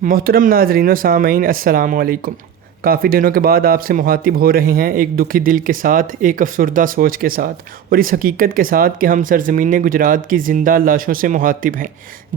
محترم ناظرین و سامعین، السلام علیکم۔ کافی دنوں کے بعد آپ سے مخاطب ہو رہے ہیں، ایک دکھی دل کے ساتھ، ایک افسردہ سوچ کے ساتھ، اور اس حقیقت کے ساتھ کہ ہم سرزمین گجرات کی زندہ لاشوں سے مخاطب ہیں۔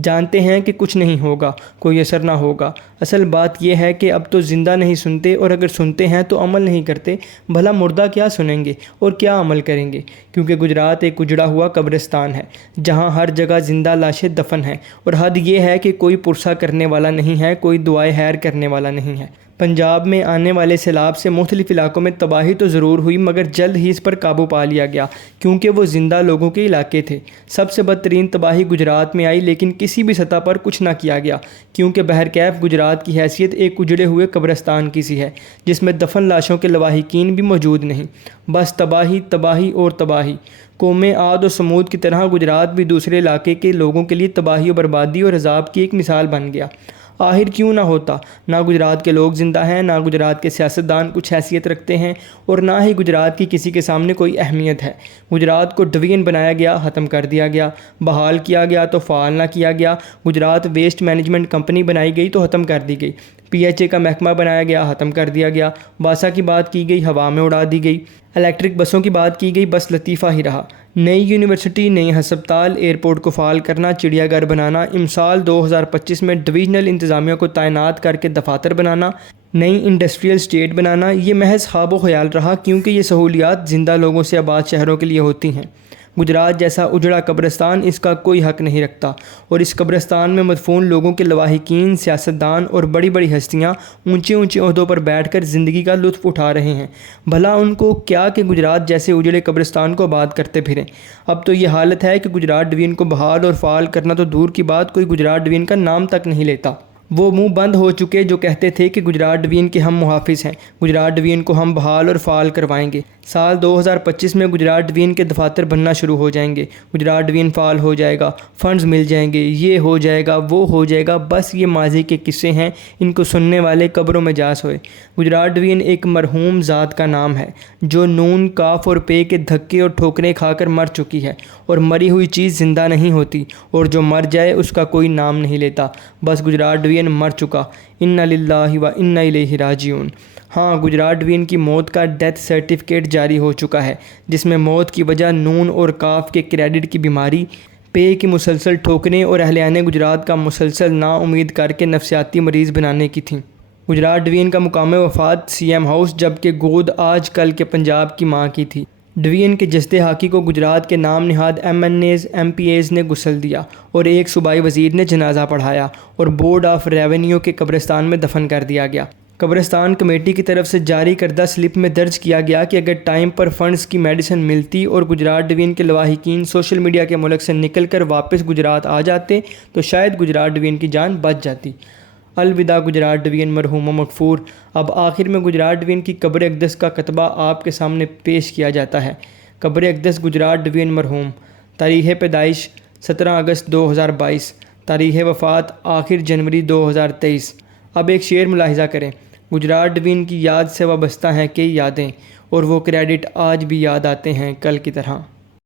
جانتے ہیں کہ کچھ نہیں ہوگا، کوئی اثر نہ ہوگا۔ اصل بات یہ ہے کہ اب تو زندہ نہیں سنتے، اور اگر سنتے ہیں تو عمل نہیں کرتے۔ بھلا مردہ کیا سنیں گے اور کیا عمل کریں گے؟ کیونکہ گجرات ایک اجڑا ہوا قبرستان ہے، جہاں ہر جگہ زندہ لاشیں دفن ہیں، اور حد یہ ہے کہ کوئی پرسہ کرنے والا نہیں ہے، کوئی دعائے خیر کرنے والا نہیں ہے۔ پنجاب میں آنے والے سیلاب سے مختلف علاقوں میں تباہی تو ضرور ہوئی، مگر جلد ہی اس پر قابو پا لیا گیا، کیونکہ وہ زندہ لوگوں کے علاقے تھے۔ سب سے بدترین تباہی گجرات میں آئی، لیکن کسی بھی سطح پر کچھ نہ کیا گیا، کیونکہ بہرکیف گجرات کی حیثیت ایک اجڑے ہوئے قبرستان کی سی ہے، جس میں دفن لاشوں کے لواحقین بھی موجود نہیں۔ بس تباہی، تباہی اور تباہی۔ قوم عاد و ثمود کی طرح گجرات بھی دوسرے علاقے کے لوگوں کے لیے تباہی و بربادی اور عذاب کی ایک مثال بن گیا۔ آخر کیوں نہ ہوتا؟ نہ گجرات کے لوگ زندہ ہیں، نہ گجرات کے سیاستدان کچھ حیثیت رکھتے ہیں، اور نہ ہی گجرات کی کسی کے سامنے کوئی اہمیت ہے۔ گجرات کو ڈویژن بنایا گیا، ختم کر دیا گیا، بحال کیا گیا تو فعال نہ کیا گیا۔ گجرات ویسٹ مینجمنٹ کمپنی بنائی گئی تو ختم کر دی گئی۔ پی ایچ اے کا محکمہ بنایا گیا، ختم کر دیا گیا۔ واسا کی بات کی گئی، ہوا میں اڑا دی گئی۔ الیکٹرک بسوں کی بات کی گئی، بس لطیفہ ہی رہا۔ نئی یونیورسٹی، نئی ہسپتال، ایئرپورٹ کو فعال کرنا، چڑیا گھر بنانا، امسال 2025 میں ڈویژنل انتظامیہ کو تعینات کر کے دفاتر بنانا، نئی انڈسٹریل اسٹیٹ بنانا، یہ محض خواب و خیال رہا، کیونکہ یہ سہولیات زندہ لوگوں سے آباد شہروں کے لیے ہوتی ہیں۔ گجرات جیسا اجڑا قبرستان اس کا کوئی حق نہیں رکھتا، اور اس قبرستان میں مدفون لوگوں کے لواحقین، سیاستدان اور بڑی بڑی ہستیاں اونچے اونچے عہدوں پر بیٹھ کر زندگی کا لطف اٹھا رہے ہیں۔ بھلا ان کو کیا کہ گجرات جیسے اجڑے قبرستان کو آباد کرتے پھریں۔ اب تو یہ حالت ہے کہ گجرات ڈویژن کو بحال اور فعال کرنا تو دور کی بات، کوئی گجرات ڈویژن کا نام تک نہیں لیتا۔ وہ منہ بند ہو چکے جو کہتے تھے کہ گجرات ڈویژن کے ہم محافظ ہیں، گجرات ڈویژن کو ہم بحال اور فعال کروائیں گے۔ سال 2025 میں گجرات ڈویژن کے دفاتر بننا شروع ہو جائیں گے، گجرات ڈویژن فعال ہو جائے گا، فنڈز مل جائیں گے، یہ ہو جائے گا، وہ ہو جائے گا۔ بس یہ ماضی کے قصے ہیں، ان کو سننے والے قبروں میں جا سوئے۔ گجرات ڈویژن ایک مرحوم ذات کا نام ہے، جو نون، کاف اور پے کے دھکے اور ٹھوکریں کھا کر مر چکی ہے، اور مری ہوئی چیز زندہ نہیں ہوتی، اور جو مر جائے اس کا کوئی نام نہیں لیتا۔ بس گجرات ڈویژن مر چکا۔ انا للہ و انا الیہ راجعون۔ ہاں، گجرات ڈویژن کی موت کا ڈیتھ سرٹیفکیٹ جاری ہو چکا ہے، جس میں موت کی وجہ نون اور کاف کے کریڈٹ کی بیماری، پے کی مسلسل ٹھوکریں اور اہلیان گجرات کا مسلسل نا امید کر کے نفسیاتی مریض بنانے کی تھیں۔ گجرات ڈویژن کا مقام وفات سی ایم ہاؤس، جبکہ گود آج کل کے پنجاب کی ماں کی تھی۔ ڈویژن کے جثے حاکی کو گجرات کے نام نہاد M N As, M P As نے غسل دیا، اور ایک صوبائی وزیر نے جنازہ پڑھایا، اور بورڈ آف ریونیو کے قبرستان میں دفن کر دیا گیا۔ قبرستان کمیٹی کی طرف سے جاری کردہ سلپ میں درج کیا گیا کہ اگر ٹائم پر فنڈز کی میڈیسن ملتی اور گجرات ڈویژن کے لواحقین سوشل میڈیا کے ملک سے نکل کر واپس گجرات آ جاتے تو شاید گجرات ڈویژن کی جان بچ جاتی۔ الوداع گجرات ڈویژن مرحوم و مغفور۔ اب آخر میں گجرات ڈویژن کی قبر اقدس کا کتبہ آپ کے سامنے پیش کیا جاتا ہے۔ قبر اقدس گجرات ڈویژن مرحوم۔ تاریخ پیدائش 17 اگست 2022، تاریخ وفات آخر جنوری 2023۔ اب ایک شعر ملاحظہ کریں۔ گجرات ڈویژن کی یاد سے وابستہ ہیں کئی یادیں، اور وہ کریڈٹ آج بھی یاد آتے ہیں کل کی طرح۔